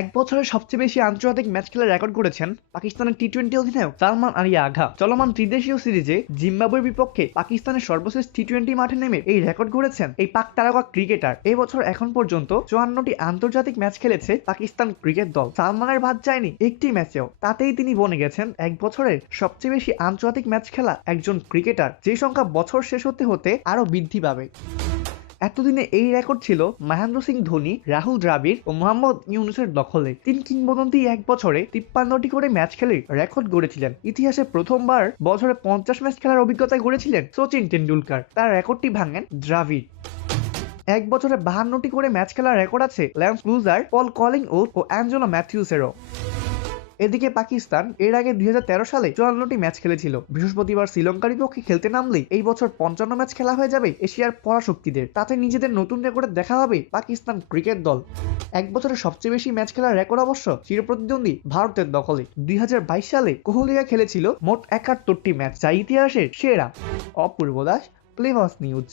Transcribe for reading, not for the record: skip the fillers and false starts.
এক বছরে সবচেয়ে বেশি আন্তর্জাতিক ম্যাচ খেলার রেকর্ড গড়েছেন পাকিস্তানের টি-20 অধিনায়ক সালমান আলী আগা। চলমান ত্রিদেশীয় সিরিজে জিম্বাবুয়ের বিপক্ষে পাকিস্তানের সর্বশেষ টি-20 মাঠে নেমে এই রেকর্ড গড়েছেন এই পাক তারকা ক্রিকেটার। এই বছর এখন পর্যন্ত 54টি আন্তর্জাতিক ম্যাচ খেলেছে পাকিস্তান ক্রিকেট দল। সালমানের বাদ যায়নি একটি ম্যাচেও, তাতেই তিনি বনে গেছেন এক বছরের সবচেয়ে বেশি আন্তর্জাতিক ম্যাচ খেলা একজন ক্রিকেটার, যে সংখ্যা বছর শেষ হতে হতে আরো বৃদ্ধি পাবে। এতদিনে এই রেকর্ড ছিল মহেন্দ্র সিং ধোনি, রাহুল দ্রাবিড় ও মোহাম্মদ ইউনুসের দখলে। তিন কিংবদন্তি এক বছরে 53টি করে ম্যাচ খেলে রেকর্ড গড়েছিলেন। ইতিহাসে প্রথমবার বছরে 50 ম্যাচ খেলার অভিজ্ঞতা গড়েছিলেন সচিন টেন্ডুলকার। তার রেকর্ডটি ভাঙেন দ্রাবিড়। এক বছরে 52টি করে ম্যাচ খেলার রেকর্ড আছে ল্যান্স লুজার, পল কলিংউড ও অ্যাঞ্জেলো ম্যাথিউসেরও। এদিকে পাকিস্তান এর আগে 2013 সালে 54টি ম্যাচ খেলেছিল। বৃহস্পতিবার শ্রীলঙ্কার বিপক্ষে খেলতে নামলেই এই বছর 55 ম্যাচ খেলা হয়ে যাবে এশিয়ার পরাশক্তিদের। তাতে নিজেদের নতুন রেকর্ডে দেখা হবে পাকিস্তান ক্রিকেট দল। এক বছরে সবচেয়ে বেশি ম্যাচ খেলার রেকর্ড অবশ্য চিরপ্রতিদ্বন্দ্বী ভারতের দখলে। 2022 সালে কোহলিয়া খেলেছিল মোট 71টি ম্যাচ, যা ইতিহাসের সেরা। অপূর্ব দাস, প্লেভাস নিউজ।